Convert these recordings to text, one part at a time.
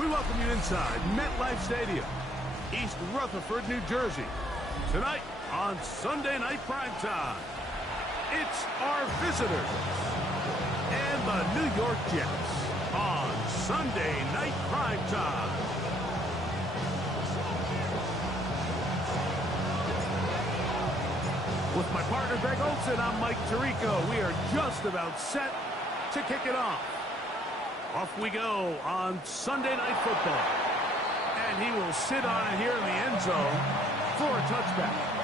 We welcome you inside MetLife Stadium, East Rutherford, New Jersey. Tonight on Sunday Night Primetime, it's our visitors and the New York Jets on Sunday Night Primetime. With my partner Greg Olson, I'm Mike Tirico. We are just about set to kick it off. Off we go on Sunday Night Football. And he will sit on it here in the end zone for a touchback.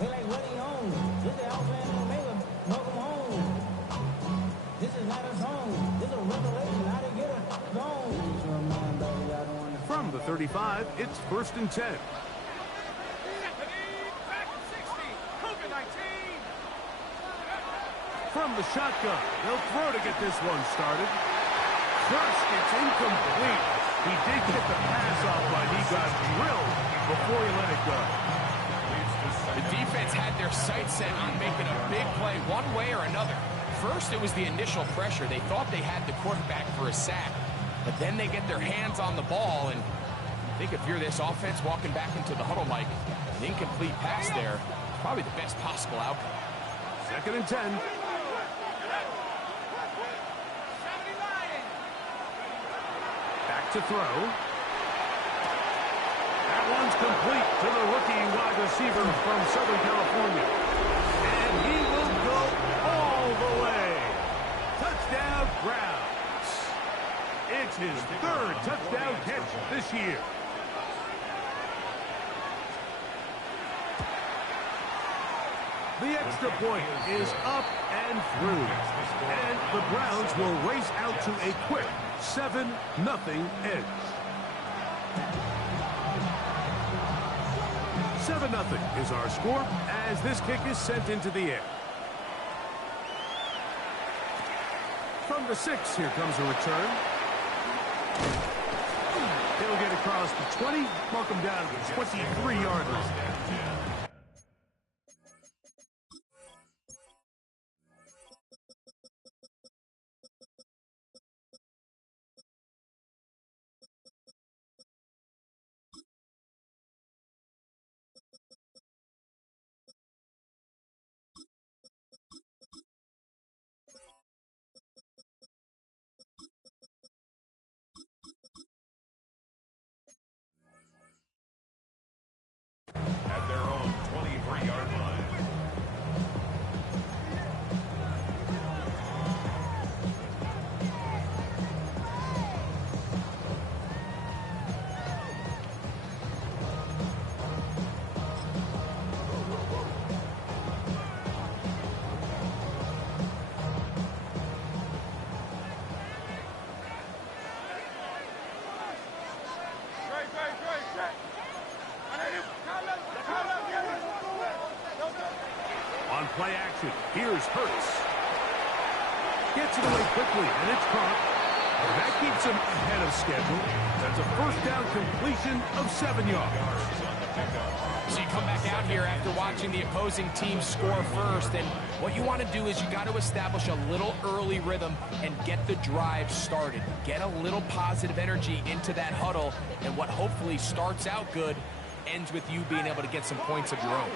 They like, what he on? This is Alpha and Omega. Welcome home. This is not a song. This is a revelation. How to get a zone. From the 35, it's 1st and 10. From the shotgun, they'll throw to get this one started. First, it's incomplete. He did get the pass off, but he got drilled before he let it go. The defense had their sights set on making a big play one way or another. First, it was the initial pressure. They thought they had the quarterback for a sack, but then they get their hands on the ball, and I think if you're this offense walking back into the huddle, Mike, an incomplete pass there, probably the best possible outcome. 2nd and 10. Back to throw. That one's complete to the rookie wide receiver from Southern California. And he will go all the way. Touchdown Browns. It's his 3rd touchdown catch this year. The extra point is up and through. And the Browns will race out to a quick 7-0 edge. 7-0 is our score as this kick is sent into the air. From the 6, here comes a return. He'll get across the 20, mark him down to the 23-yard line. At their own 23-yard line. On play action, here's Hurts. Gets it away quickly, and it's caught. And that keeps him ahead of schedule. That's a 1st down completion of 7 yards. So you come back out here after watching the opposing team score first, and what you want to do is you got to establish a little early rhythm and get the drive started. Get a little positive energy into that huddle, and what hopefully starts out good ends with you being able to get some points of your own.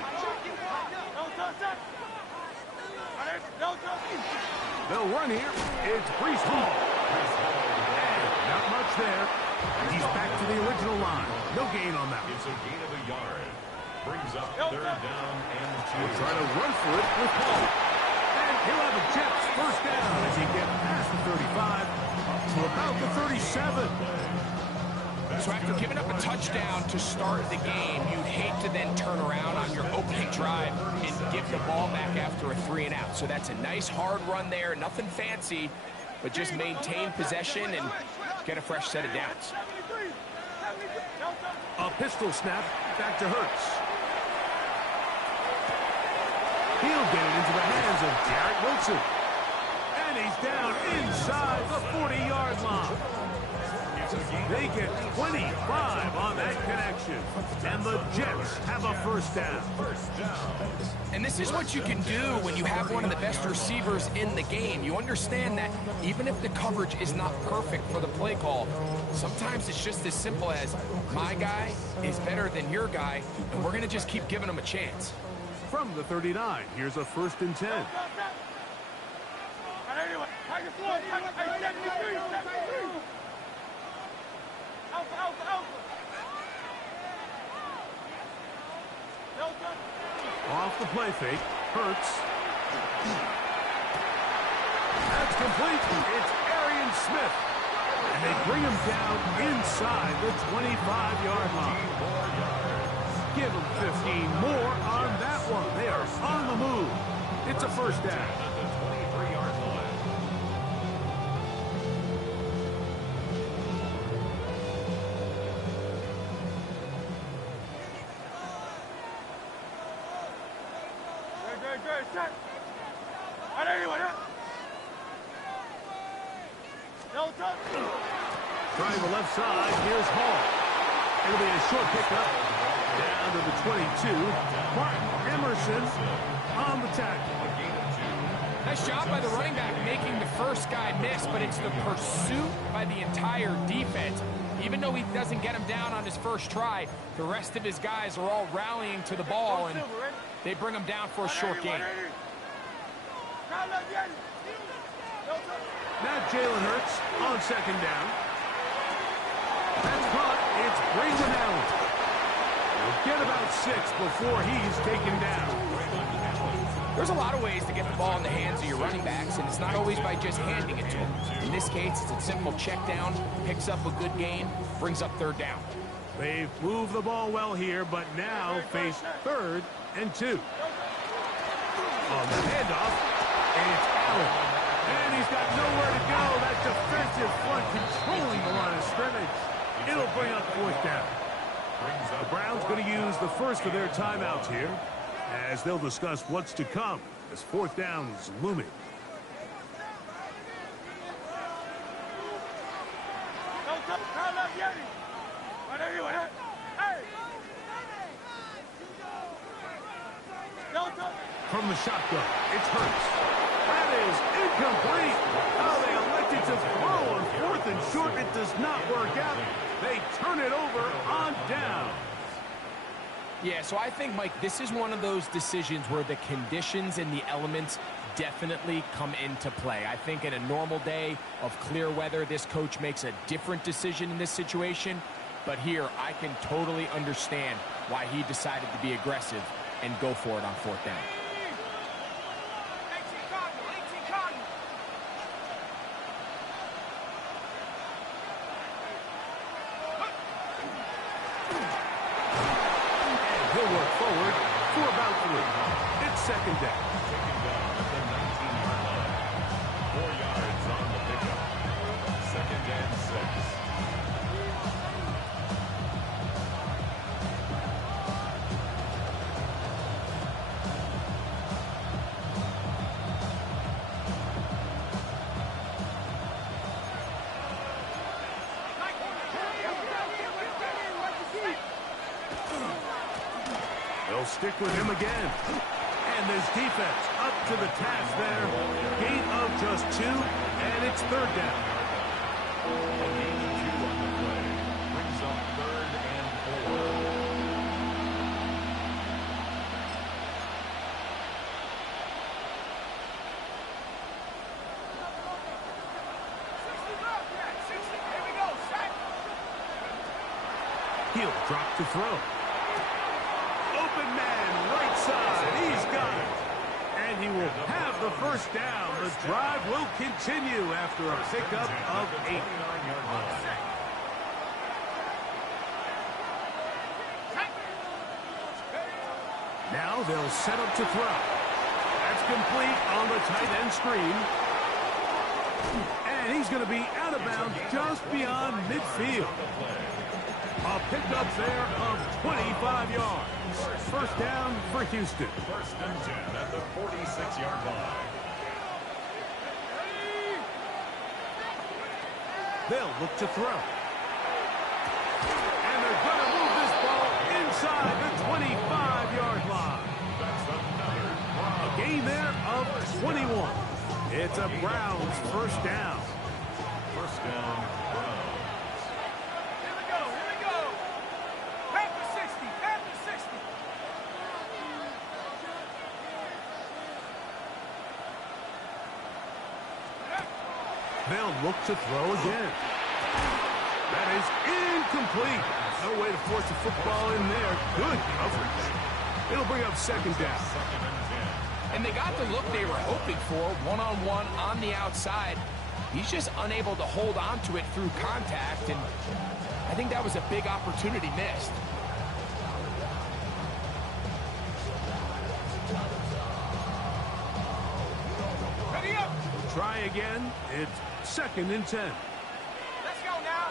They'll run here. It's Brees Hall. And not much there. He's back to the original line. No gain on that. It's a gain of a yard. Brings up third down and 2. We'll try to run for it with Paul. And he'll have a Jets first down as he gets past the 35 up to about the 37. So after giving up a touchdown to start the game, you'd hate to then turn around on your opening drive and give the ball back after a 3-and-out. So that's a nice hard run there, nothing fancy, but just maintain possession and get a fresh set of downs. A pistol snap back to Hurts. He'll get it into the hands of Garrett Wilson. And he's down inside the 40-yard line. They get 25 on that connection. And the Jets have a first down. And this is what you can do when you have one of the best receivers in the game. You understand that even if the coverage is not perfect for the play call, sometimes it's just as simple as my guy is better than your guy, and we're going to just keep giving him a chance. From the 39, here's a 1st and 10. Off the play fake, Hurts. That's complete. It's Arian Smith. And they bring him down inside the 25-yard line. Give him 15 more on that one. They are on the move. It's a first down. Trying the left side, here's Hall. It'll be a short pickup. Down to the 22. Martin Emerson on the tackle. Nice job by the running back making the first guy miss, but it's the pursuit by the entire defense. Even though he doesn't get him down on his first try, the rest of his guys are all rallying to the ball, and they bring him down for a short gain. Now Jalen Hurts on second down. That's caught. It's Braylon Allen. He'll get about 6 before he's taken down. There's a lot of ways to get the ball in the hands of your running backs, and it's not always by just handing it to them. In this case, it's a simple check down, picks up a good gain, brings up third down. They've moved the ball well here, but now face 3rd and 2. On the handoff, it's Allen. And he's got nowhere to go. That defensive front controlling the line of scrimmage. It'll bring up 4th down. The Browns going to use the first of their timeouts here as they'll discuss what's to come as 4th down is looming. From the shotgun, it's Hurts. That is incomplete. Oh, they elected to throw on 4th and short. It does not work out. They turn it over on down. Yeah, so I think, Mike, this is one of those decisions where the conditions and the elements definitely come into play. I think in a normal day of clear weather, this coach makes a different decision in this situation. But here, I can totally understand why he decided to be aggressive and go for it on 4th down. He'll work forward for about 3. It's second down. Taken down at the 19-yard line. 4 yards on the pickup. 2nd and 6. They'll stick with him again. And this defense up to the task there. Gain of just 2, and it's 3rd down. A gain of 2 on the play. Brings up 3rd and 4. He'll drop to throw. Open man, right side. He's got it. And he will have the first down. The drive will continue after a pickup of 8. Now they'll set up to throw. That's complete on the tight end screen. And he's going to be out of bounds just beyond midfield. A pickup there of 25 yards. First down for Houston. First and 10 at the 46-yard line. They'll look to throw. And they're going to move this ball inside the 25-yard line. A gain there of 21. It's a Browns first down. First down, Browns. Here we go. Panther 60, Panther 60. They'll look to throw again. That is incomplete. No way to force the football in there. Good coverage. It'll bring up second down. Second and 10. And they got the look they were hoping for, one-on-one on the outside. He's just unable to hold on to it through contact, and I think that was a big opportunity missed. Ready up! Try again. It's second and 10. Let's go now.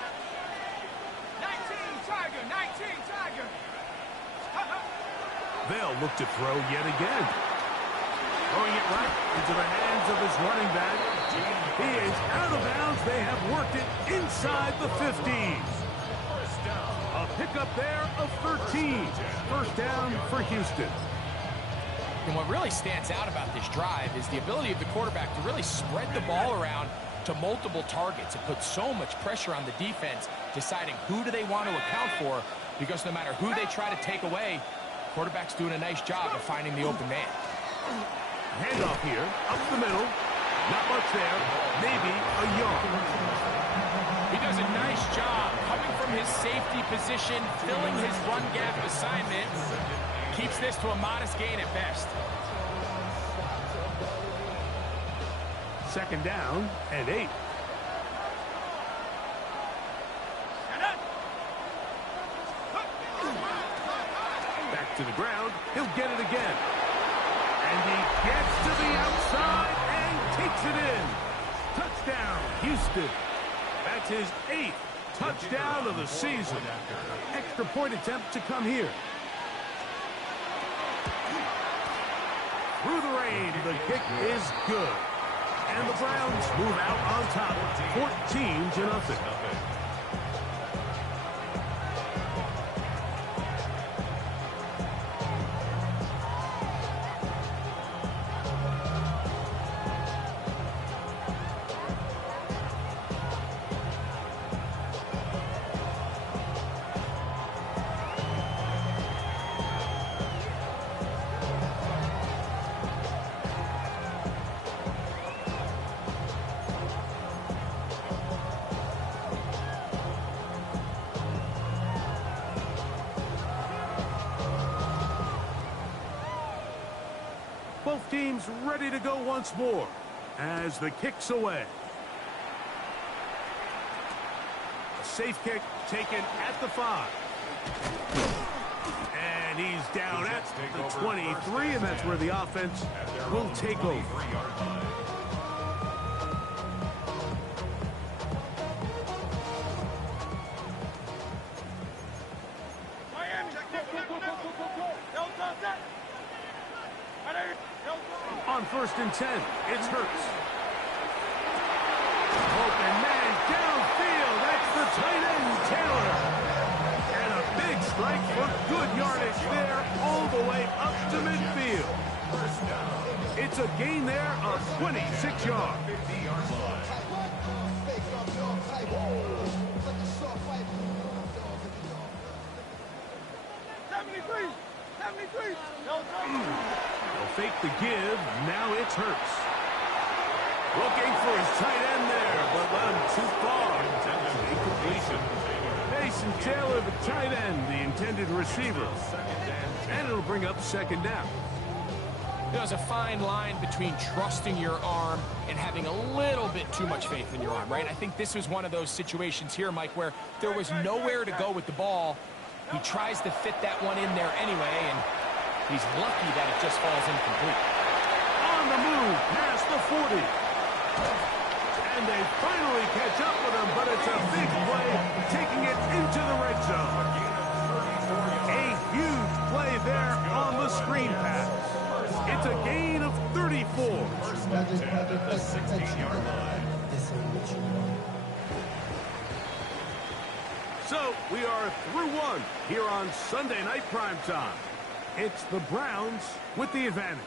19, Tiger, 19, Tiger. They'll look to throw yet again. Throwing it right into the hands of his running back. He is out of bounds. They have worked it inside the 50. A pickup there of 13. First down for Houston. And what really stands out about this drive is the ability of the quarterback to really spread the ball around to multiple targets. It puts so much pressure on the defense, deciding who do they want to account for, because no matter who they try to take away, quarterback's doing a nice job of finding the open man. Handoff here, up the middle. Not much there, maybe a yard. He does a nice job coming from his safety position, filling his run gap assignment. Keeps this to a modest gain at best. Second down and 8. Back to the ground. He'll get it again. And he gets to the outside and takes it in. Touchdown, Houston. That's his 8th touchdown of the season. Extra point attempt to come here. Through the rain, the kick is good. And the Browns move out on top, 14-0. Both teams ready to go once more as the kick's away. A safe kick taken at the 5. And he's down at the 23, and that's where the offense will take over. On first and 10, it's Hurts. Open man downfield. That's the tight end, Taylor. And a big strike for good yardage there all the way up to midfield. It's a gain there of 26 yards. 50-yard line. 73. They'll fake the give. Now it's Hurts. Looking for his tight end there, but too far. Incompletion. They Tyson Taylor, the tight end, the intended receiver. And it'll bring up second down. There's a fine line between trusting your arm and having a little bit too much faith in your arm, right? I think this was one of those situations here, Mike, where there was nowhere to go with the ball. He tries to fit that one in there anyway, and he's lucky that it just falls incomplete. On the move, past the 40. And they finally catch up with him, but it's a big play, taking it into the red zone. A huge play there on the screen pass. It's a gain of 34. At the 16-yard line. So we are through one here on Sunday Night Primetime. It's the Browns with the advantage.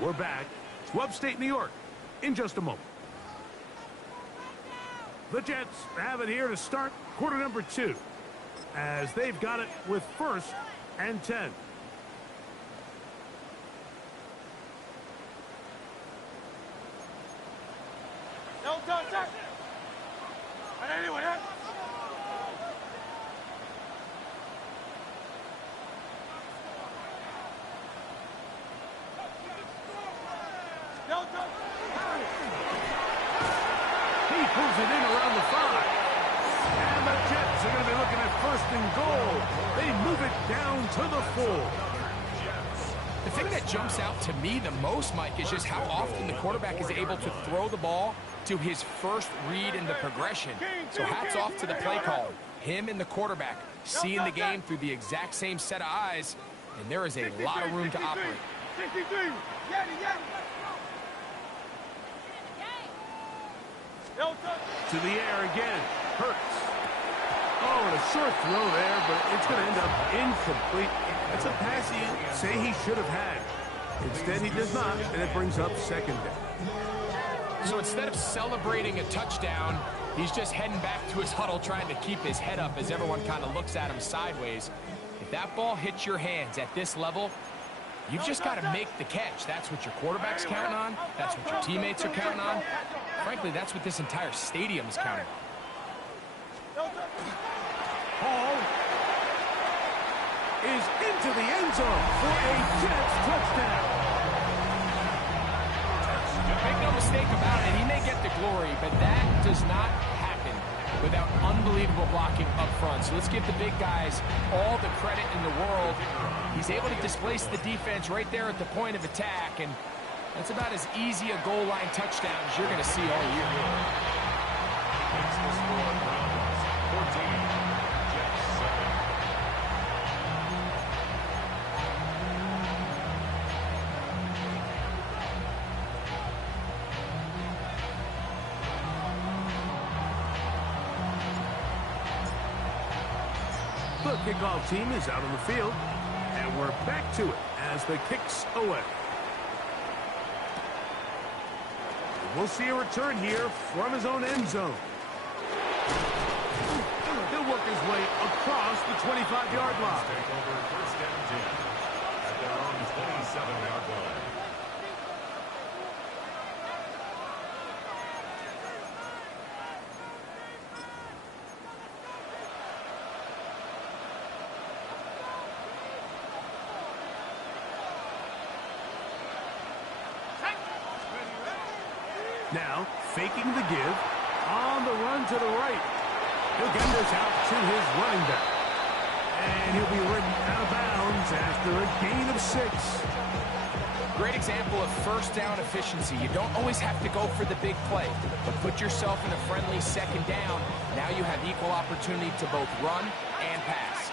We're back to upstate New York in just a moment. The Jets have it here to start quarter number 2, as they've got it with 1st and 10. He pulls it in around the 5. And the Jets are going to be looking at 1st and goal. They move it down to the 4. The thing that jumps out to me the most, Mike, is just how often the quarterback is able to throw the ball to his first read in the progression. So hats off to the play call. Him and the quarterback seeing the game through the exact same set of eyes, and there is a lot of room to operate. To the air again. Hurts. Oh, and a short throw there, but it's going to end up incomplete. That's a pass he say he should have had. Instead, he does not, and it brings up second down. So instead of celebrating a touchdown, he's just heading back to his huddle trying to keep his head up as everyone kind of looks at him sideways. If that ball hits your hands at this level, you've just got to make the catch. That's what your quarterback's counting on. That's what your teammates are counting on. Frankly, that's what this entire stadium is counting on. Hall is into the end zone for a Jets touchdown. Make no mistake about it, he may get the glory, but that does not happen without unbelievable blocking up front. So let's give the big guys all the credit in the world. He's able to displace the defense right there at the point of attack, and that's about as easy a goal line touchdown as you're going to see all year. That's the score. Browns 14, Jets 7. The kickoff team is out on the field, and we're back to it as the kick's away. We'll see a return here from his own end zone. He'll work his way across the 25-yard line. Take over 1st and 10 at their own 27-yard line. Now, faking the give, on the run to the right. He'll get this out to his running back. And he'll be ridden out of bounds after a gain of 6. Great example of first down efficiency. You don't always have to go for the big play, but put yourself in a friendly second down. Now you have equal opportunity to both run and pass.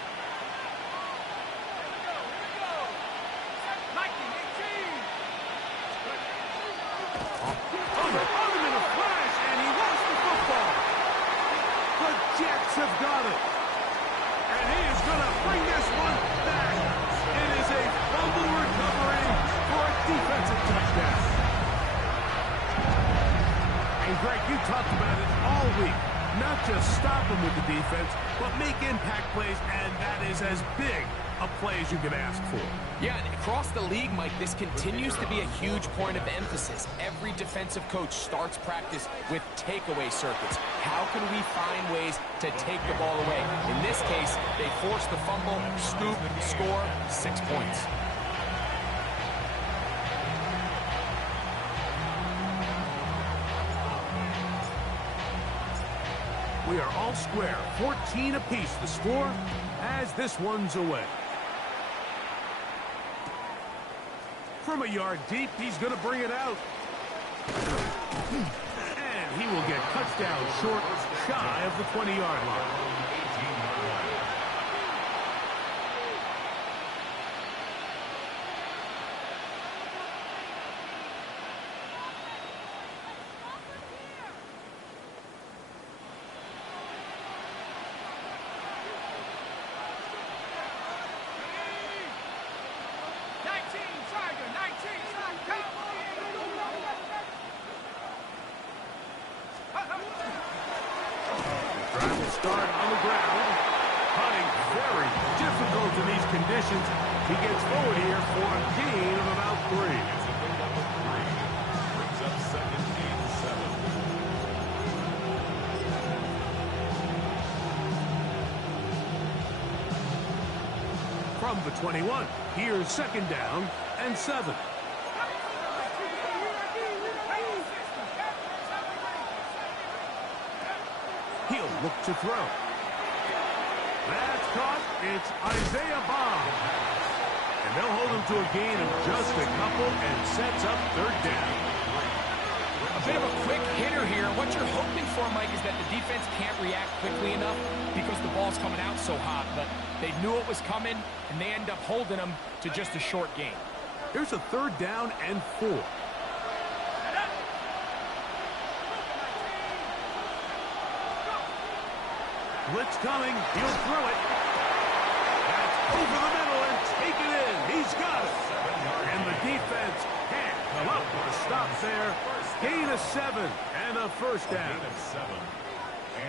Have got it. And he is going to bring this one back. It is a fumble recovery for a defensive touchdown. And Greg, you talked about it all week. Not just stop him with the defense, but make impact plays, and that is as big a play as you could ask for. Yeah, and across the league, Mike, this continues to be a huge point of emphasis. Every defensive coach starts practice with takeaway circuits. How can we find ways to take the ball away? In this case, they forced the fumble, scoop, score, 6 points. We are all square, 14 apiece the score as this one's away. From a yard deep, he's going to bring it out. And he will get touchdown short, shy of the 20-yard line. Start on the ground. Hunting very difficult in these conditions. He gets forward here for a gain of about 3. Brings up second and 7. From the 21, here's second down and 7. He'll look to throw. That's caught. It's Isaiah Bond. And they'll hold him to a gain of just a couple and sets up third down. A bit of a quick hitter here. What you're hoping for, Mike, is that the defense can't react quickly enough because the ball's coming out so hot. But they knew it was coming, and they end up holding them to just a short gain. Here's a third down and 4. Blitz coming. He'll throw it. That's over the middle and take it in. He's got it. And the defense can't come up with a stop there. Gain of 7 and a first down.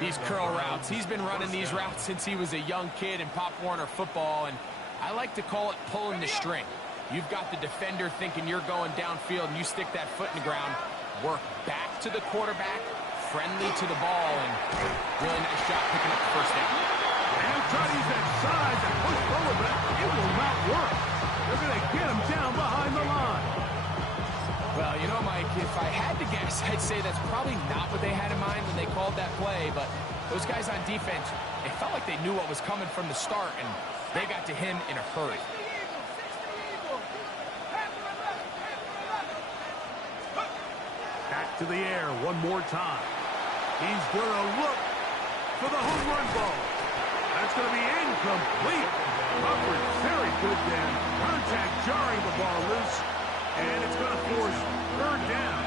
These curl routes. He's been running these routes since he was a young kid in Pop Warner football, and I like to call it pulling the string. You've got the defender thinking you're going downfield, and you stick that foot in the ground, work back to the quarterback, friendly to the ball, and really nice job picking up the first down. And try to use that size and push forward, but it will not work. They're going to get him down behind the line. Well, you know, Mike, if I had to guess, I'd say that's probably not what they had in mind when they called that play, but those guys on defense, it felt like they knew what was coming from the start, and they got to him in a hurry. Back to the air one more time. He's going to look for the home run ball. That's going to be incomplete. Covered very good then. Contact jarring the ball loose. And it's going to force third down.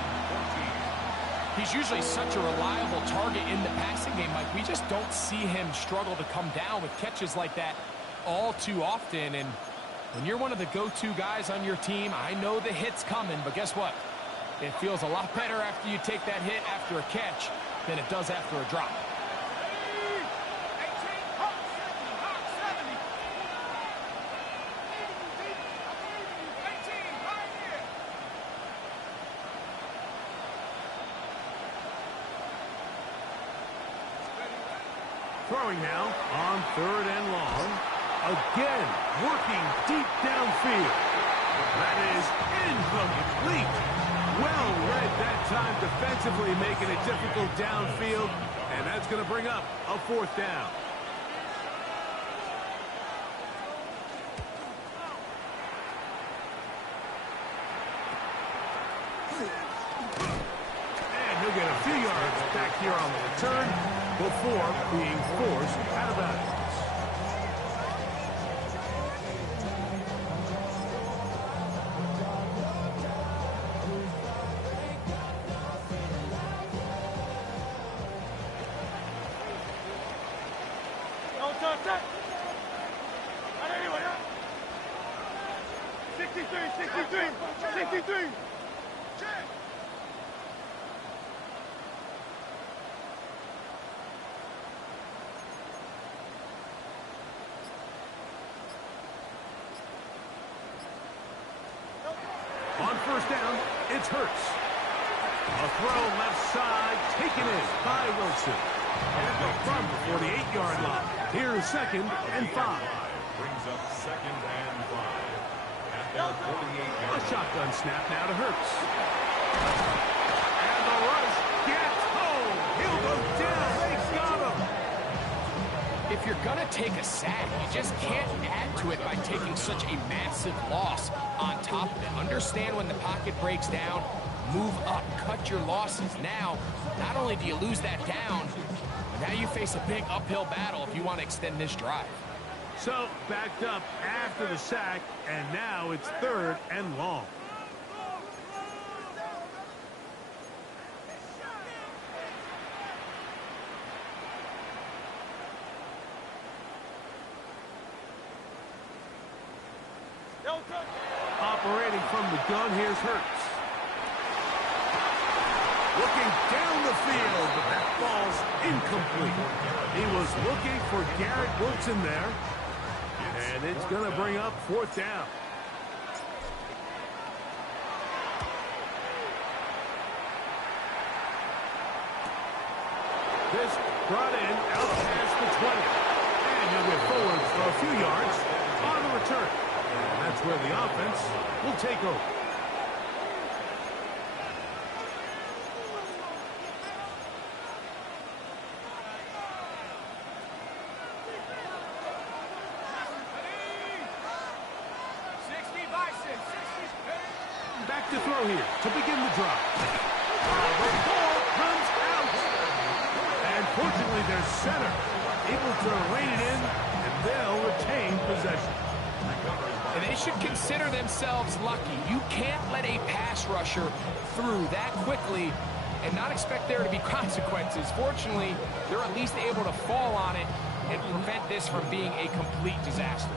He's usually such a reliable target in the passing game. Like, we just don't see him struggle to come down with catches like that all too often. And when you're one of the go-to guys on your team, I know the hit's coming, but guess what? It feels a lot better after you take that hit after a catch than it does after a drop. Throwing now on third and long. Again, working deep downfield. That is incomplete. Well read that time defensively, making it difficult downfield. And that's going to bring up a fourth down. And he'll get a few yards back here on the return before being forced out of bounds. first down, it's Hurts. A throw left side, taken in by Wilson. From the 48-yard line. Here's 2nd and 5. Brings up 2nd and 5. At their 48-yard. A shotgun snap now to Hurts. And the rush gets home. He'll go down. They got him. If you're going to take a sack, you just can't add to it by taking such a massive loss on top of it. Understand when the pocket breaks down, move up, cut your losses. Now, not only do you lose that down, but now you face a big uphill battle if you want to extend this drive. So, backed up after the sack, and now it's 3rd and long. Operating from the gun, here's Hurts. Looking down the field, but that ball's incomplete. He was looking for Garrett Wilson there, and it's going to bring up 4th down. This brought in out past the 20. And he'll get forward for a few yards on the return. And that's where the offense will take over. Back to throw here to begin the drive. The ball comes out. And fortunately, their center able to rein it in, and they'll retain possession. And they should consider themselves lucky. You can't let a pass rusher through that quickly and not expect there to be consequences. Fortunately, they're at least able to fall on it and prevent this from being a complete disaster.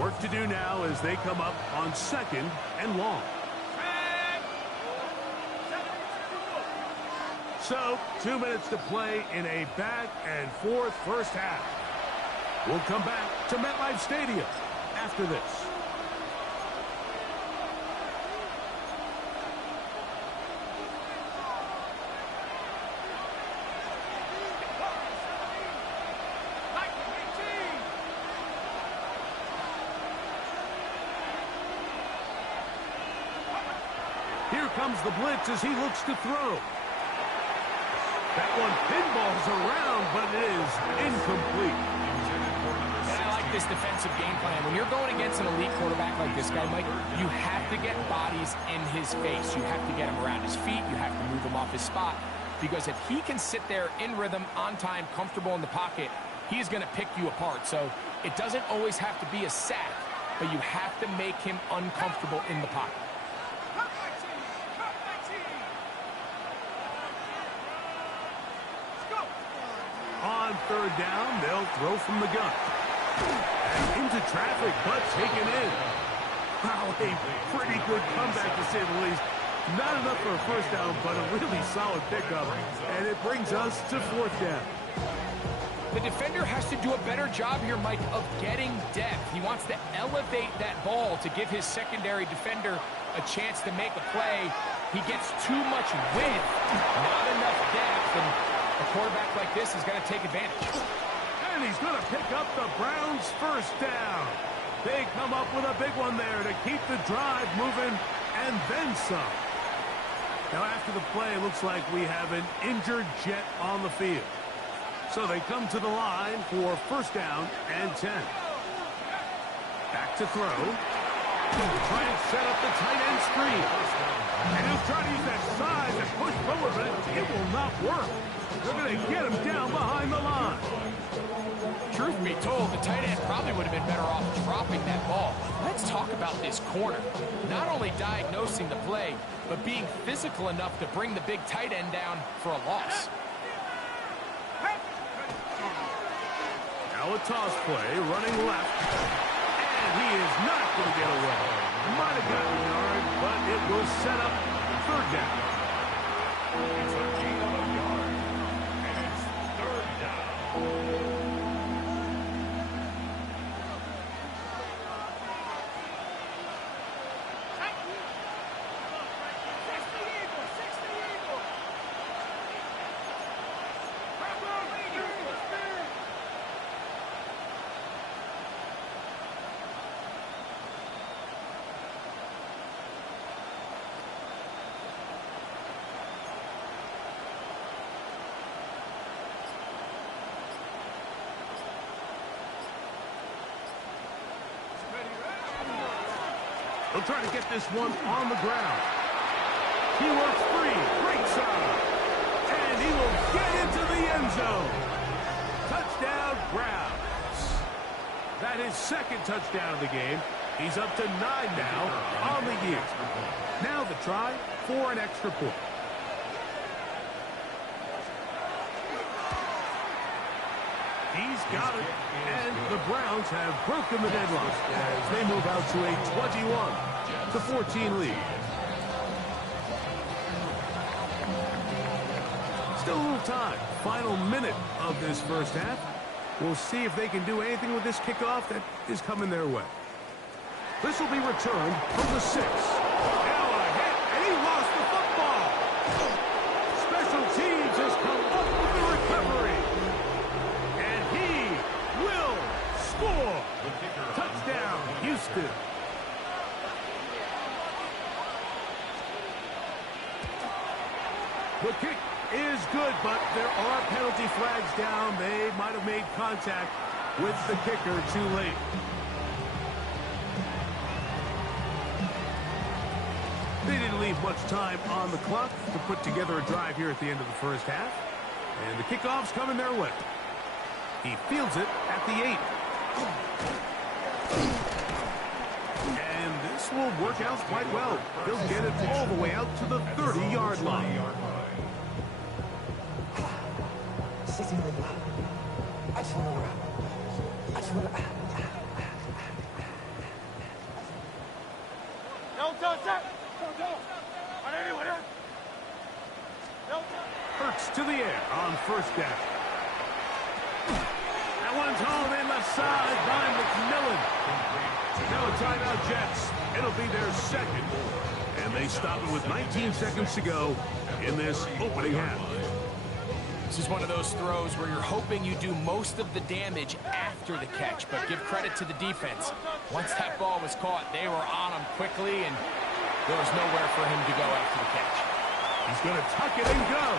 Work to do now as they come up on 2nd and long. So, 2 minutes to play in a back-and-forth first half. We'll come back to MetLife Stadium after this. Here comes the blitz as he looks to throw. That one pinballs around, but it is incomplete. And I like this defensive game plan. When you're going against an elite quarterback like this guy, Mike, you have to get bodies in his face. You have to get him around his feet. You have to move him off his spot. Because if he can sit there in rhythm, on time, comfortable in the pocket, he's going to pick you apart. So it doesn't always have to be a sack, but you have to make him uncomfortable in the pocket. On 3rd down, they'll throw from the gun. And into traffic, but taken in. Wow, a pretty good comeback to say the least. Not enough for a first down, but a really solid pickup. And it brings us to 4th down. The defender has to do a better job here, Mike, of getting depth. He wants to elevate that ball to give his secondary defender a chance to make a play. He gets too much width, not enough depth, and a quarterback like this is going to take advantage. And he's going to pick up the Browns' first down. They come up with a big one there to keep the drive moving, and then some. Now, after the play, it looks like we have an injured Jet on the field. So they come to the line for 1st down and 10. Back to throw. Try and set up the tight end screen. And he'll try to use that size and push forward, but it will not work. They're going to get him down behind the line. Truth be told, the tight end probably would have been better off dropping that ball. Let's talk about this corner. Not only diagnosing the play, but being physical enough to bring the big tight end down for a loss. Now a toss play, running left. And he is not going to get away. Might have gotten a yard, but it was set up 3rd down. It's a gain of a yard, and it's 3rd down. He'll try to get this one on the ground. He works free. Great shot. And he will get into the end zone. Touchdown, Browns. That is second touchdown of the game. He's up to 9 now on the year. Now the try for an extra point. He's got it, and the Browns have broken the deadlock as they move out to a 21-14 lead. Still a little time. Final minute of this first half. We'll see if they can do anything with this kickoff that is coming their way. This will be returned from the 6. Now a hit, and he lost the football. Special teams has come up with the recovery. And he will score. Touchdown, Houston. The kick is good, but there are penalty flags down. They might have made contact with the kicker too late. They didn't leave much time on the clock to put together a drive here at the end of the first half. And the kickoff's coming their way. He fields it at the 8. And this will work out quite well. He'll get it all the way out to the 30-yard line. Hurts to the air on first down. That one's home in left side by McMillan. Now a timeout, Jets. It'll be their second. And they stop it with 19 seconds to go in this opening half. This is one of those throws where you're hoping you do most of the damage after the catch, but give credit to the defense. Once that ball was caught, they were on him quickly, and there was nowhere for him to go after the catch. He's going to tuck it and go.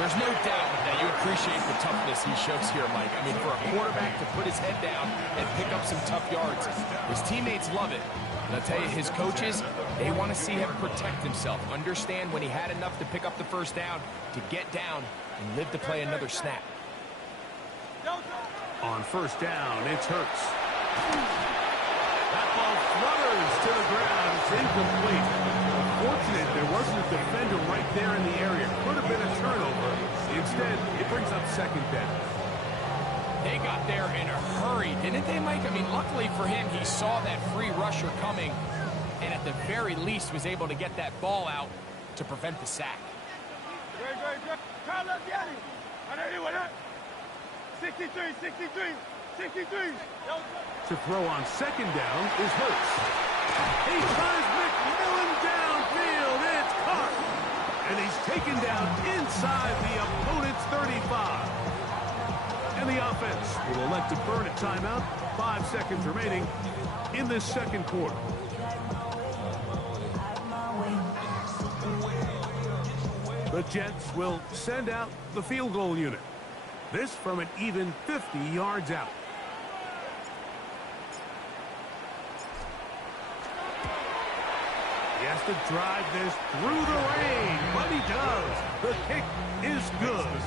There's no doubt that you appreciate the toughness he shows here, Mike. I mean, for a quarterback to put his head down and pick up some tough yards, his teammates love it. And I'll tell you, his coaches, they want to see him protect himself, understand when he had enough to pick up the first down, to get down and live to play another snap. On first down, it's Hurts. That ball flutters to the ground. It's incomplete. Fortunate there wasn't a defender right there in the area. Could have been a turnover. Instead, it brings up second down. They got there in a hurry, didn't they, Mike? I mean, luckily for him, he saw that free rusher coming and at the very least was able to get that ball out to prevent the sack. To throw on second down is Hurts. He tries McMillan downfield. It's caught. And he's taken down inside the opponent's 35. And the offense will elect to burn a timeout. 5 seconds remaining in this second quarter. The Jets will send out the field goal unit. This from an even 50 yards out. He has to drive this through the rain, but he does. The kick is good.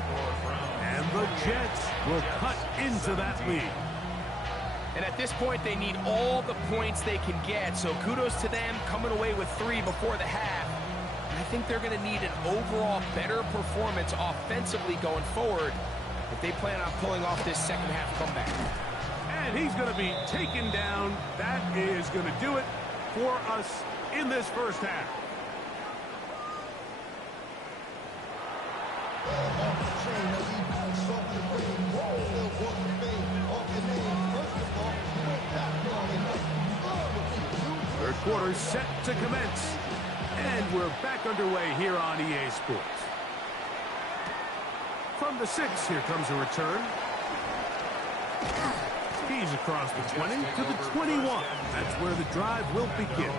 And the Jets will cut into that lead. And at this point, they need all the points they can get. So kudos to them coming away with 3 before the half. And I think they're going to need an overall better performance offensively going forward if they plan on pulling off this second half comeback. And he's going to be taken down. That is going to do it for us in this first half. Third quarter set to commence. And we're back underway here on EA Sports. From the 6, here comes a return. He's across the 20 to the 21. That's where the drive will begin.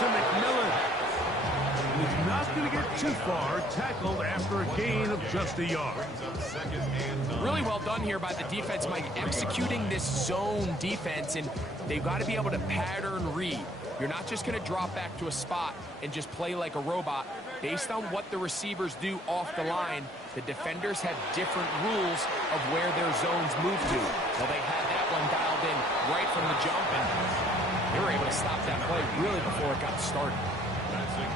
to McMillan. He's not going to get too far, tackled after a gain of just a yard. Really well done here by the defense, Mike, executing this zone defense, and they've got to be able to pattern read. You're not just going to drop back to a spot and just play like a robot. Based on what the receivers do off the line, the defenders have different rules of where their zones move to. Well, they had that one dialed in right from the jump, and they were able to stop that play really before it got started.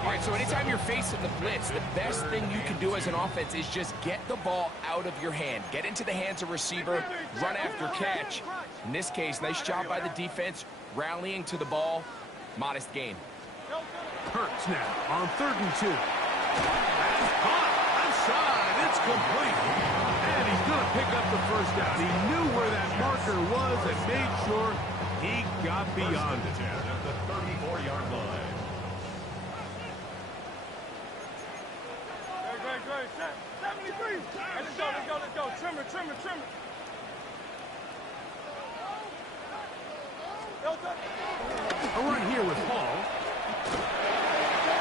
All right, so anytime you're facing the blitz, the best thing you can do as an offense is just get the ball out of your hand. Get into the hands of receiver, run after catch. In this case, nice job by the defense, rallying to the ball. Modest gain. Hurts now on 3rd and 2. And caught outside. It's complete. And he's going to pick up the first down. He knew where that marker was and made sure he got beyond it. At the 34-yard line. Great. 73. Let's go. Trim it. A run here with Hall.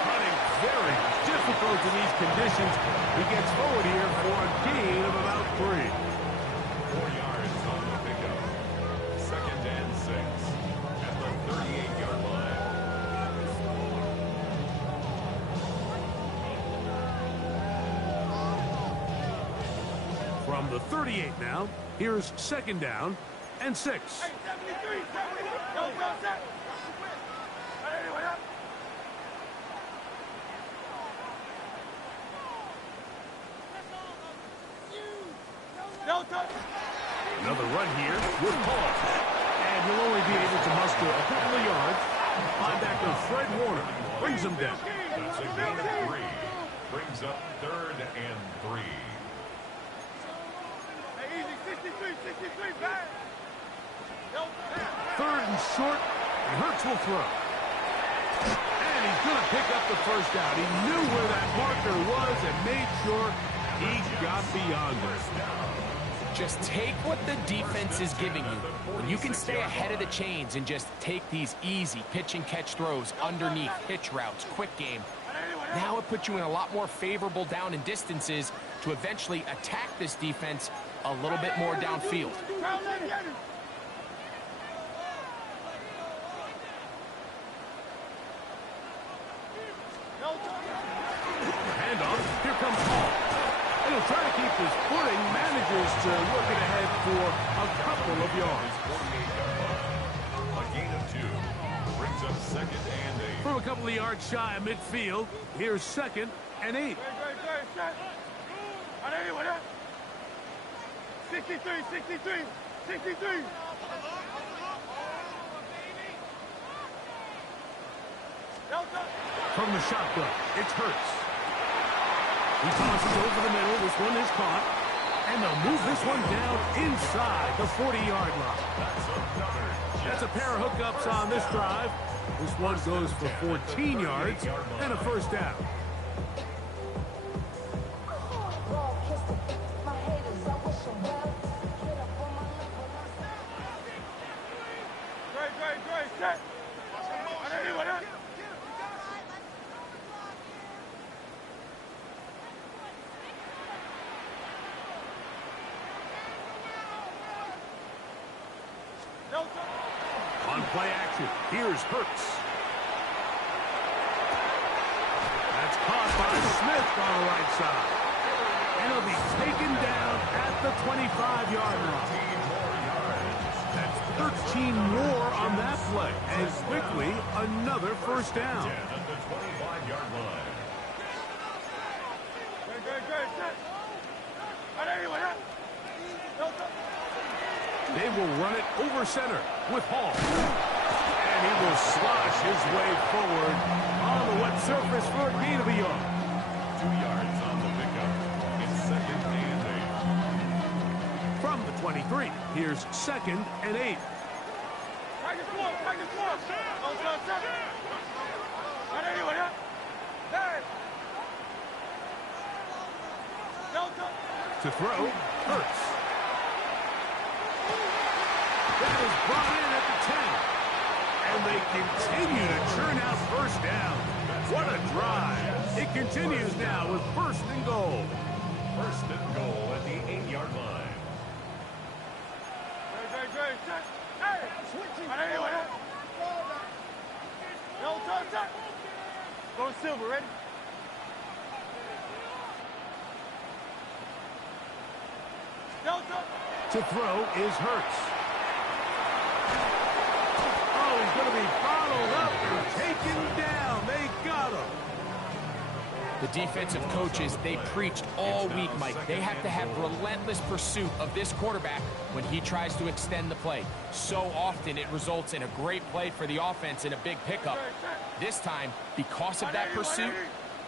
Running very difficult in these conditions. He gets forward here for a gain of about 3. 4 yards on the pickup. 2nd and 6 at the 38-yard line. From the 38 now, here's 2nd down and 6. Hey, 73. Go, set. Another run here with Hall. And he'll only be able to muster a couple of yards. Linebacker Fred Warner brings him down. That's a gain of 3. Brings up 3rd and 3. Hey, easy. 63, back. 3rd and short, and Hurts will throw. And he's going to pick up the first down. He knew where that marker was and made sure he got beyond it. Just take what the defense is giving you. When you can stay ahead of the chains and just take these easy pitch and catch throws underneath, hitch routes, quick game, now it puts you in a lot more favorable down and distances to eventually attack this defense a little bit more downfield. Handoff, here comes Hall. And he'll try to keep his footing, manages to work it ahead for a couple of yards. 48-yard line. A gain of 2. Brings up 2nd and 8. From a couple of yards shy of midfield, here's 2nd and 8. Great, set. 63. From the shotgun, it's Hurts. He tosses over the middle. This one is caught. And they'll move this one down inside the 40-yard line. That's a pair of hookups on this drive. This one goes for 14 yards and a first down. Great, set. On play action, here's Hurts. That's caught by Smith on the right side. And he'll be taken down at the 25-yard line. That's 13 more on that play. And quickly, another first down. At the 25-yard line. Great, set. They will run it over center with Hall. And he will slosh his way forward on the wet surface for a gain of a yard. 2 yards on the pickup. It's 2nd and 8. From the 23, here's 2nd and 8. Practice one. To throw, Hurts. That is brought in at the 10. And they continue to churn out first down. What a drive. It continues now with first and goal. First and goal at the 8-yard line. Go Silver, ready? To throw is Hurts. Oh, he's going to be bottled up and taken down. They got him. The defensive coaches, they preached all week, Mike. They have to have relentless pursuit of this quarterback when he tries to extend the play. So often it results in a great play for the offense and a big pickup. This time, because of that pursuit,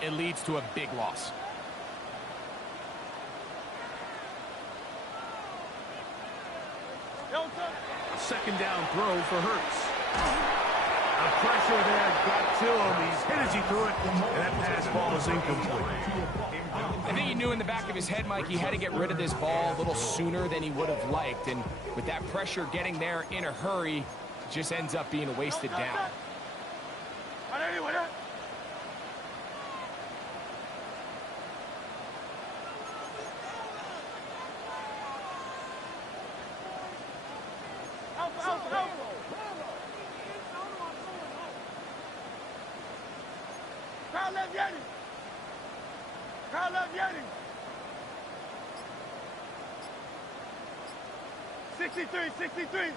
it leads to a big loss. A second down throw for Hurts. The pressure there got to him. He's hit as he threw it, and that pass ball is incomplete. I think he knew in the back of his head, Mike, he had to get rid of this ball a little sooner than he would have liked. And with that pressure getting there in a hurry, it just ends up being a wasted down. Crowd love Yeti. 63, 63,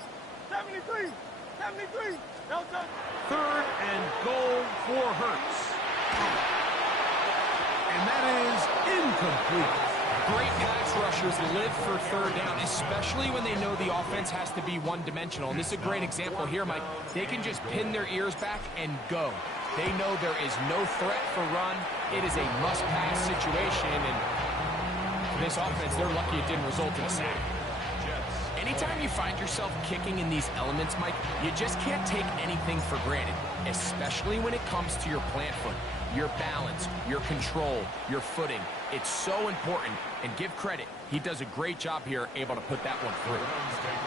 73, 73. Delta. Third and goal for Hurts. And that is incomplete. Great pass rushers live for third down, especially when they know the offense has to be one-dimensional. And this is a great example here, Mike. They can just pin their ears back and go. They know there is no threat for run. It is a must-pass situation, and for this offense, they're lucky it didn't result in a sack. Anytime you find yourself kicking in these elements, Mike, you just can't take anything for granted, especially when it comes to your plant foot, your balance, your control, your footing. It's so important, and give credit. He does a great job here, able to put that one through.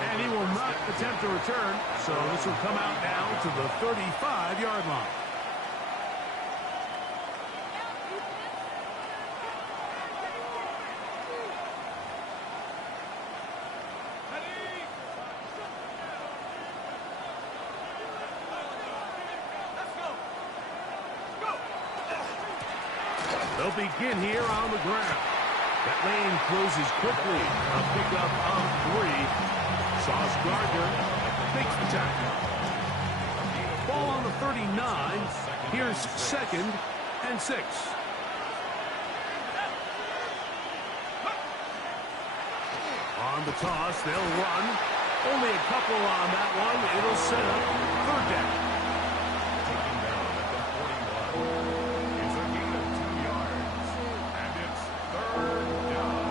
And he will not attempt a return, so this will come out now to the 35-yard line. They'll begin here on the ground. That lane closes quickly. A pickup of 3. Sauce Gardner makes the tackle. Ball on the 39. Here's second and 6. On the toss, they'll run. Only a couple on that one. It'll set up third down. Taken down at the 41. It's a gain of 2 yards. And it's third down.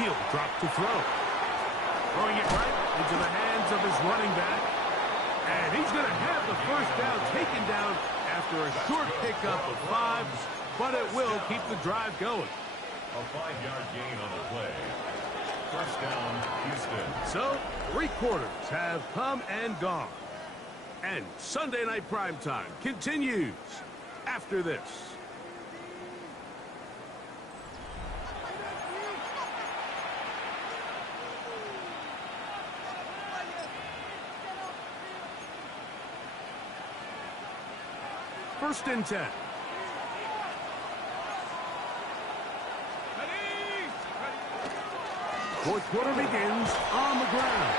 He'll drop to throw. Throwing it right into the hands of his running back. And he's going to have the first down taken down after a short pickup of 5, but it will keep the drive going. A 5-yard gain on the play. First down, Houston. So, 3 quarters have come and gone. And Sunday Night Primetime continues after this. First and 10. Fourth quarter begins on the ground.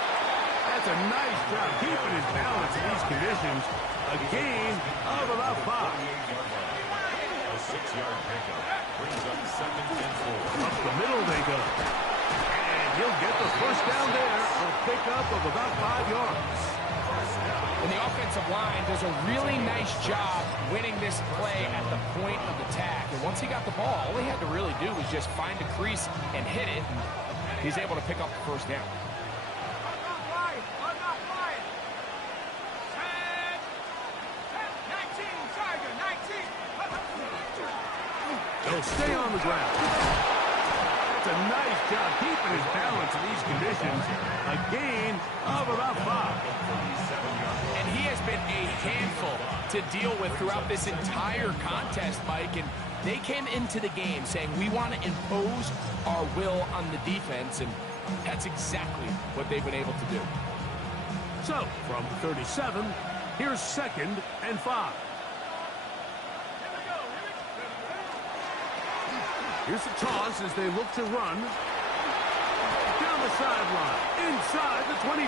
That's a nice job keeping his balance in these conditions. A gain of about 5. A 6-yard pickup brings up second and 4. Up the middle they go. And he'll get the first down there. A pickup of about 5 yards. And the offensive line does a really nice job winning this play at the point of attack. And once he got the ball, all he had to really do was just find a crease and hit it. And he's able to pick up the first down. stay on the ground. That's a nice job keeping his balance in these conditions. A gain of about 5. And he has been a handful to deal with throughout this entire contest, Mike. And they came into the game saying, we want to impose our will on the defense. And that's exactly what they've been able to do. So, from the 37, here's 2nd and 5. Here's the toss as they look to run. Down the sideline, inside the 25.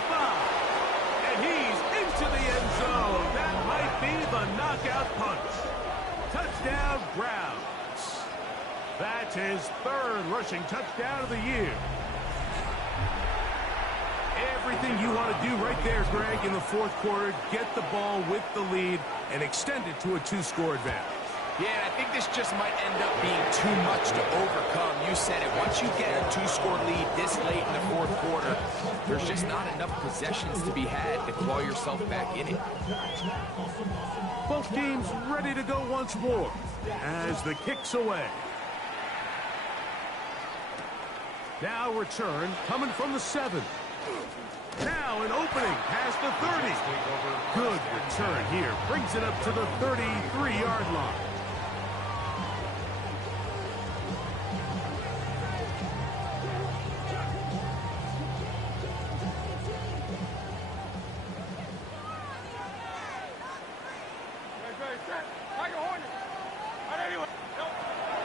And he's into the end zone. That might be the knockout punch. Touchdown, Browns. That's his 3rd rushing touchdown of the year. Everything you want to do right there, Greg, in the 4th quarter. Get the ball with the lead and extend it to a 2-score advantage. Yeah, I think this just might end up being too much to overcome. You said it. Once you get a 2-score lead this late in the 4th quarter, there's just not enough possessions to be had to claw yourself back in it. Both teams ready to go once more as the kick's away. Now return coming from the 7. Now an opening past the 30. Good return here. Brings it up to the 33-yard line.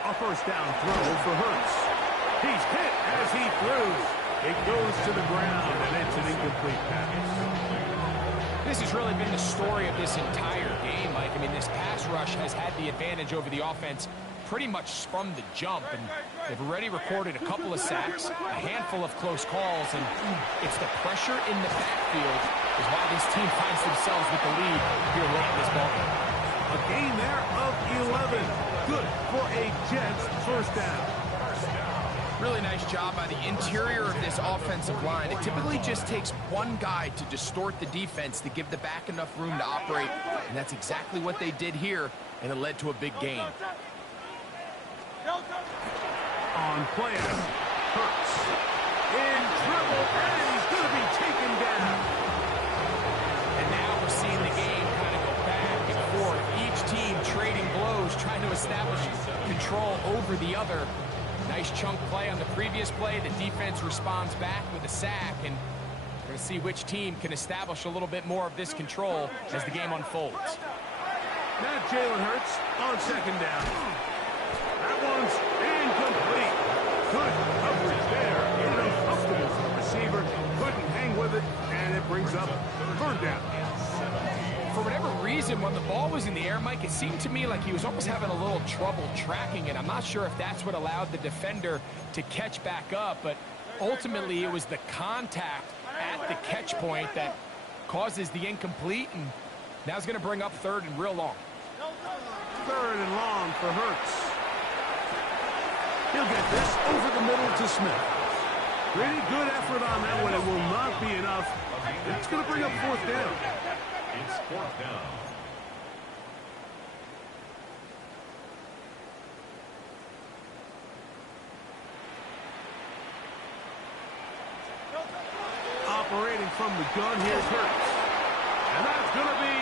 A first down throw for Hurts. He's hit as he throws. It goes to the ground, and it's an incomplete pass. This has really been the story of this entire game, Mike. I mean, this pass rush has had the advantage over the offense pretty much from the jump, and they've already recorded a couple of sacks, a handful of close calls, and it's the pressure in the backfield is why this team finds themselves with the lead here late in this ballgame. A gain there of 11. Good for a Jets first down. Really nice job by the interior of this offensive line. It typically just takes one guy to distort the defense to give the back enough room to operate, and that's exactly what they did here, and it led to a big gain. On plan, Hurts in trouble, and he's going to be taken down. And now we're seeing the game kind of go back and forth. Each team trading blows, trying to establish control over the other. Nice chunk play on the previous play. The defense responds back with a sack, and we're going to see which team can establish a little bit more of this control as the game unfolds. Now Jalen Hurts on 2nd down. That one's incomplete. Good coverage there. Uncomfortable for the receiver. Couldn't hang with it, and it brings up 3rd down. For whatever reason, when the ball was in the air, Mike, it seemed to me like he was almost having a little trouble tracking it. I'm not sure if that's what allowed the defender to catch back up, but ultimately it was the contact at the catch point that causes the incomplete, and now it's going to bring up 3rd and real long. 3rd and long for Hurts. He'll get this over the middle to Smith. Pretty good effort on that one. It will not be enough. It's going to bring up 4th down. It's 4th down. Operating from the gun, here's Hurts. And that's going to be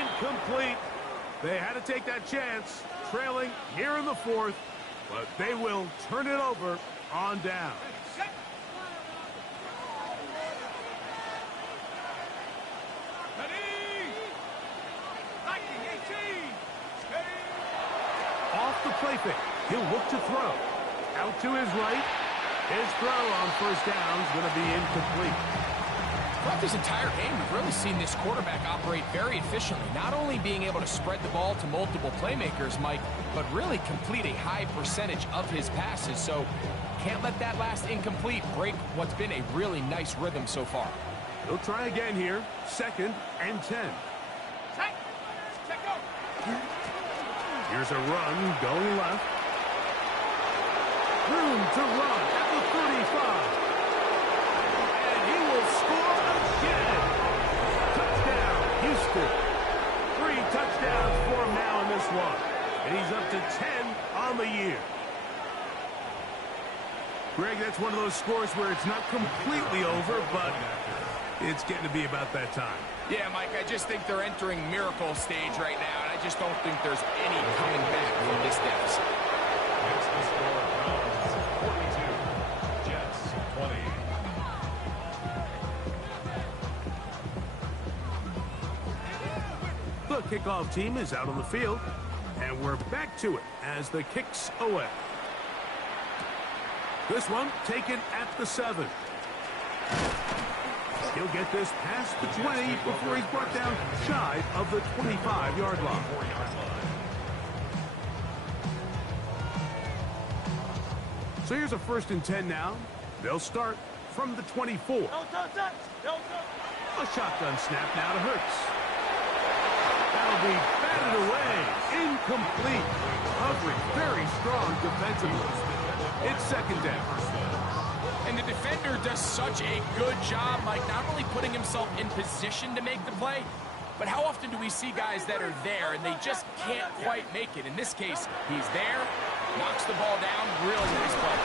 incomplete. They had to take that chance, trailing here in the 4th, but they will turn it over on down. Off the play fake, he'll look to throw. Out to his right. His throw on 1st down is going to be incomplete. Throughout this entire game, we've really seen this quarterback operate very efficiently, not only being able to spread the ball to multiple playmakers, Mike, but really complete a high percentage of his passes. So can't let that last incomplete break what's been a really nice rhythm so far. He'll try again here. 2nd and 10. Here's a run going left. Room to run at the 35. And he will score again. Touchdown, Houston. 3 touchdowns for him now in this one. And he's up to 10 on the year. Greg, that's one of those scores where it's not completely over, but it's getting to be about that time. Yeah, Mike, I just think they're entering miracle stage right now, and I just don't think there's any coming back from this deficit. It's the score Browns 42, Jets 20. The kickoff team is out on the field, and we're back to it as the kick's away. This one taken at the 7. He'll get this past the 20 before he's brought down shy of the 25-yard line. So here's a 1st and 10 now. They'll start from the 24. A shotgun snap now to Hurts. That'll be batted away. Incomplete. Covering very strong defensively. It's 2nd down. And the defender does such a good job, Mike, not only putting himself in position to make the play, but how often do we see guys that are there and they just can't quite make it? In this case, he's there, knocks the ball down, really nice play.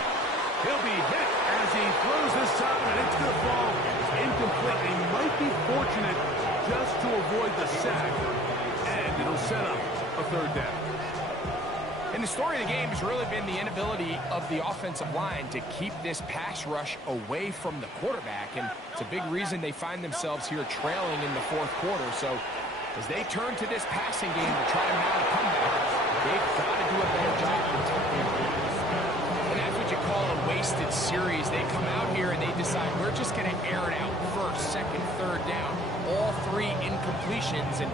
He'll be hit as he throws this time, and it's going to fall incomplete. He might be fortunate just to avoid the sack, and it'll set up a 3rd down. And the story of the game has really been the inability of the offensive line to keep this pass rush away from the quarterback. And it's a big reason they find themselves here trailing in the 4th quarter. So as they turn to this passing game to try to mount a comeback, they've got to do a better job protecting the ball. And that's what you call a wasted series. They come out here and they decide we're just going to air it out 1st, 2nd, 3rd down. All 3 incompletions, and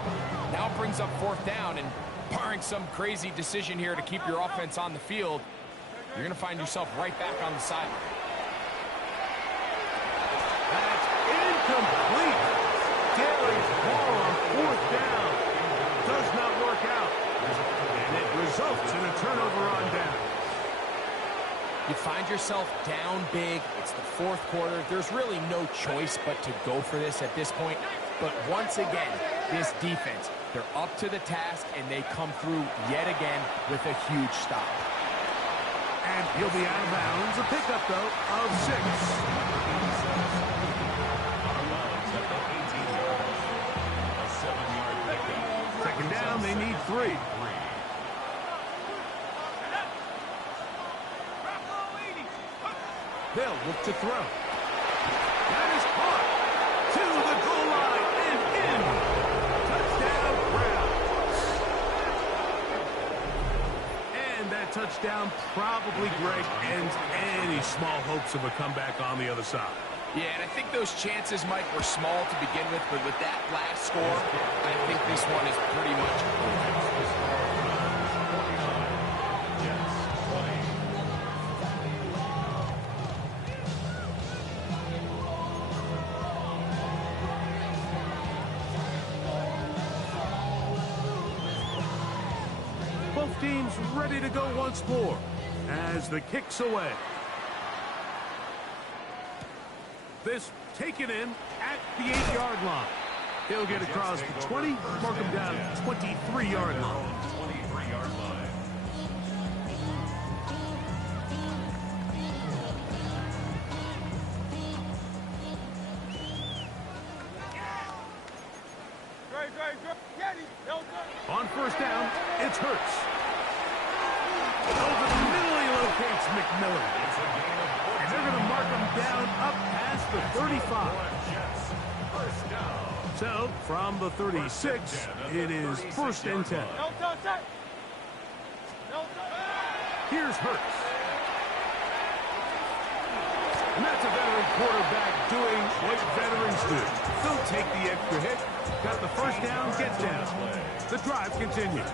now it brings up 4th down. And barring some crazy decision here to keep your offense on the field, you're going to find yourself right back on the sideline. That's incomplete. Daly's ball on 4th down does not work out. And it results in a turnover on down. You find yourself down big. It's the 4th quarter. There's really no choice but to go for this at this point. But once again, this defense, they're up to the task, and they come through yet again with a huge stop. And he'll be out of bounds. A pickup, though, of 6. A 7-yard pickup. 2nd down, they need 3. They'll look to throw. That is caught to the goal line and in. Touchdown, Browns. And that touchdown probably, Greg, ends any small hopes of a comeback on the other side. Yeah, and I think those chances, Mike, were small to begin with, but with that last score, I think this one is pretty much over. Both teams ready to go once more as the kick's away. This taken in at the 8-yard line. He'll get across the 20, mark him down at the 23-yard line. 23-yard line. On 1st down, it's Hurts. Over the middle, he locates McMillan. And they're going to mark him down up past the 35. So, from the 36, it is 1st and 10. Here's Hurts. And that's a veteran quarterback doing what veterans do. Don't take the extra hit. Got the 1st down, get down. The drive continues.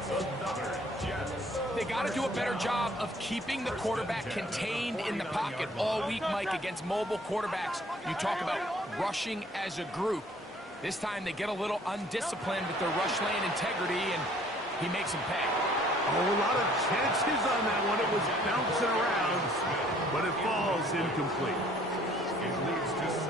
They got to do a better job of keeping the quarterback contained in the pocket all week, Mike, against mobile quarterbacks. You talk about rushing as a group. This time they get a little undisciplined with their rush lane integrity, and he makes them pay. Oh, a lot of chances on that one. It was bouncing around, but it falls incomplete.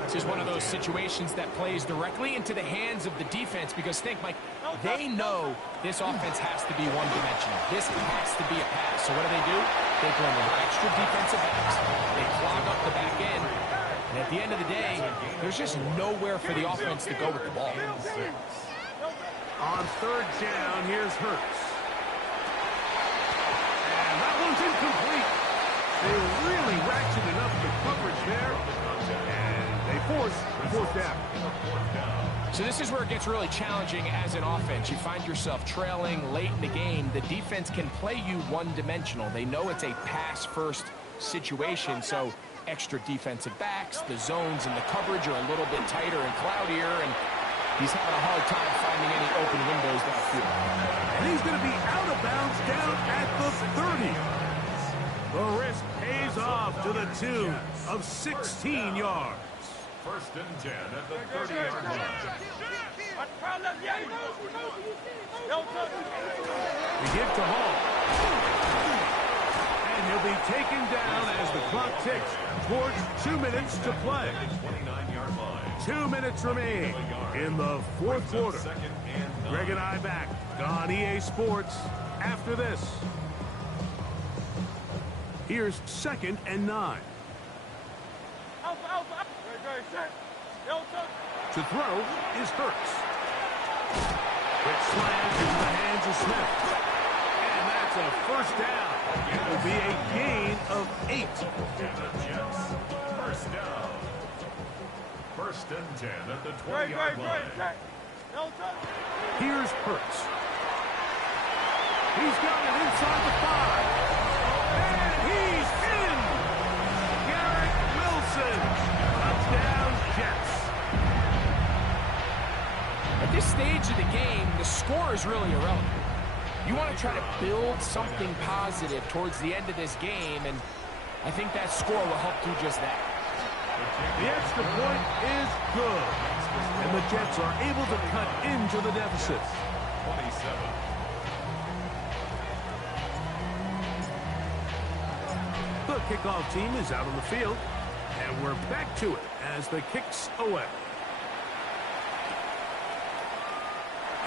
This is one of those situations that plays directly into the hands of the defense because, think, Mike, they know this offense has to be one-dimensional. This has to be a pass. So what do? They bring in extra defensive backs. They clog up the back end. And at the end of the day, there's just nowhere for the offense to go with the ball. On third down, here's Hurts. And that one's incomplete. They really ratcheted up the coverage there. And they force fourth down. So this is where it gets really challenging as an offense. You find yourself trailing late in the game. The defense can play you one-dimensional. They know it's a pass-first situation, so extra defensive backs, the zones and the coverage are a little bit tighter and cloudier, and he's having a hard time finding any open windows downfield. And he's going to be out of bounds down at the 30. The risk pays off to the tune of 16 yards. First and 10 at the 30-yard line. The give to Hall. And he'll be taken down as the clock ticks towards 2 minutes to play. 29-yard line. 2 minutes remain in the fourth quarter. Greg and I back on EA Sports after this. Here's 2nd and 9. To throw is Hurts. Quick slam into the hands of Smith. And that's a first down. It will be a gain of 8. And the Jets. First down. First and 10 at the 20-yard line. Here's Hurts. He's got it inside the 5. And he's in! Garrett Wilson. Touchdown, Jets. At this stage of the game, the score is really irrelevant. You want to try to build something positive towards the end of this game, and I think that score will help do just that. The extra point is good, and the Jets are able to cut into the deficit. 27. The kickoff team is out on the field, and we're back to it as the kick's away.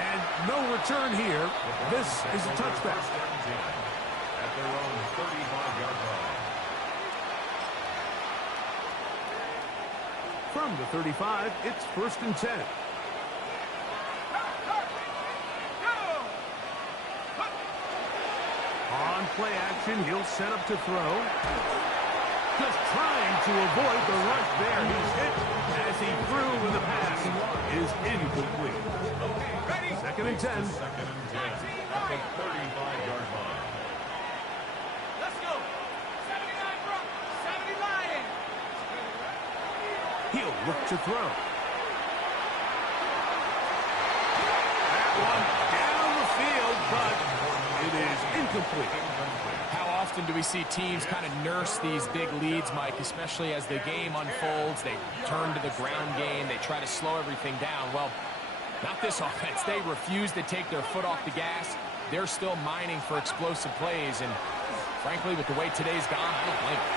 And no return here. This is a touchback. First and 10 at their own 35-yard line. From the 35, it's 1st and 10. On play action, he'll set up to throw. Just trying to avoid the rush there. He's hit as he threw when the pass is incomplete. 2nd and 10. 2nd and 10 at the 35-yard line. Let's go. 79 Brook, 70 Lion. He'll look to throw. That one down the field, but it is incomplete. How often do we see teams kind of nurse these big leads, Mike, especially as the game unfolds? They turn to the ground game. They try to slow everything down. Well, not this offense. They refuse to take their foot off the gas. They're still mining for explosive plays, and frankly, with the way today's gone, I don't blame them.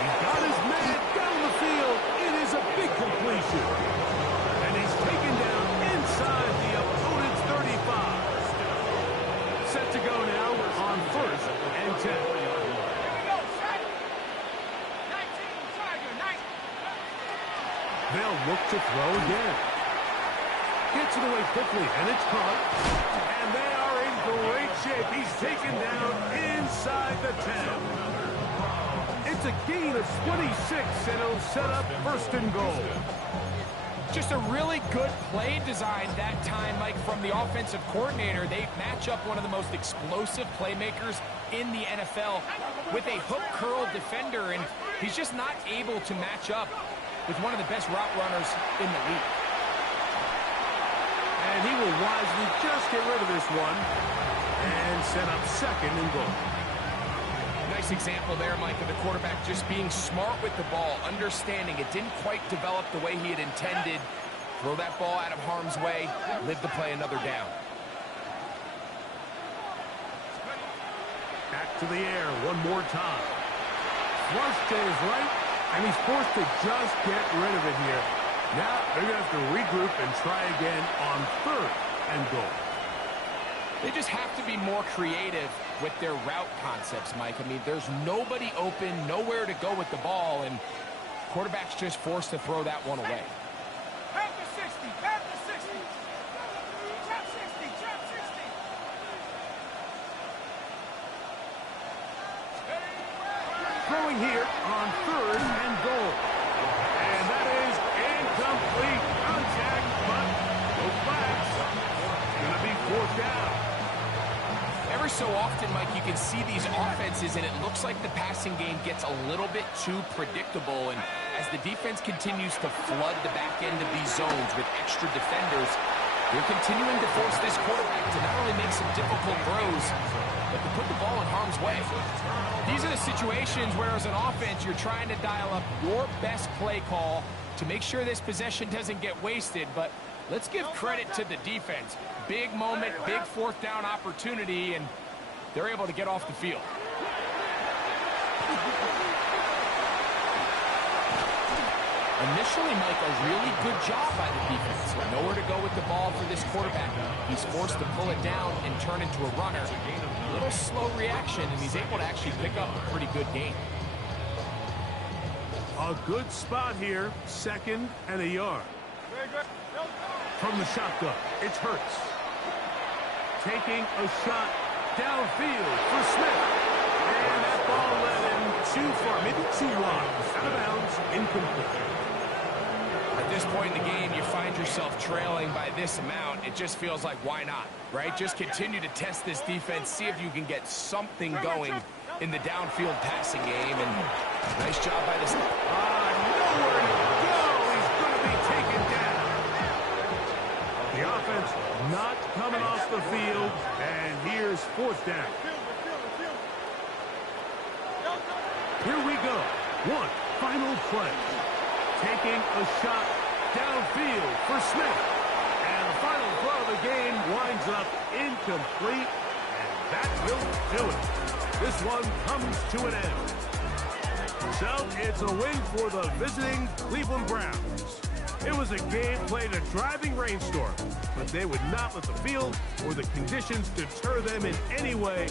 He got his man down the field. It is a big completion. And he's taken down inside the opponent's 35. Set to go now on 1st and 10. They'll look to throw again. Gets it away quickly, and it's caught. And they are in great shape. He's taken down inside the 10. It's a gain of 26, and it'll set up 1st and goal. Just a really good play design that time, Mike, from the offensive coordinator. They match up one of the most explosive playmakers in the NFL with a hook curl defender, and he's just not able to match up with one of the best route runners in the league. And he will wisely just get rid of this one and set up 2nd and goal. Nice example there, Mike, of the quarterback just being smart with the ball, understanding it didn't quite develop the way he had intended. Throw that ball out of harm's way, live to play another down. Back to the air one more time. Flush to his right, and he's forced to just get rid of it here. Now they're going to have to regroup and try again on 3rd and goal. They just have to be more creative with their route concepts, Mike. I mean, there's nobody open, nowhere to go with the ball, and quarterback's just forced to throw that one away. Pass the 60, pass the 60. Drop 60, drop 60. Throwing here on 3rd and goal. And that is incomplete contact, but no flags. Going to be 4th down. Every so often, Mike, you can see these offenses, and it looks like the passing game gets a little bit too predictable. And as the defense continues to flood the back end of these zones with extra defenders, they're continuing to force this quarterback to not only make some difficult throws, but to put the ball in harm's way. These are the situations where, as an offense, you're trying to dial up your best play call to make sure this possession doesn't get wasted. But let's give credit to the defense. Big moment, big 4th down opportunity, and they're able to get off the field. Initially, Mike, a really good job by the defense. Nowhere to go with the ball for this quarterback. He's forced to pull it down and turn into a runner. A little slow reaction, and he's able to actually pick up a pretty good gain. A good spot here, 2nd and a yard. From the shotgun, it's Hurts. Taking a shot downfield for Smith. And that ball led him too far, maybe too wide. Out of bounds, incomplete. At this point in the game, you find yourself trailing by this amount. It just feels like, why not, right? Just continue to test this defense, see if you can get something going in the downfield passing game. And nice job by this. Nowhere to go. He's going to be taken down. The offense not coming off the field, and here's 4th down. Here we go. One final play. Taking a shot downfield for Smith. And the final throw of the game winds up incomplete, and that will do it. This one comes to an end. So it's a win for the visiting Cleveland Browns. It was a game played in a driving rainstorm, but they would not let the field or the conditions deter them in any way.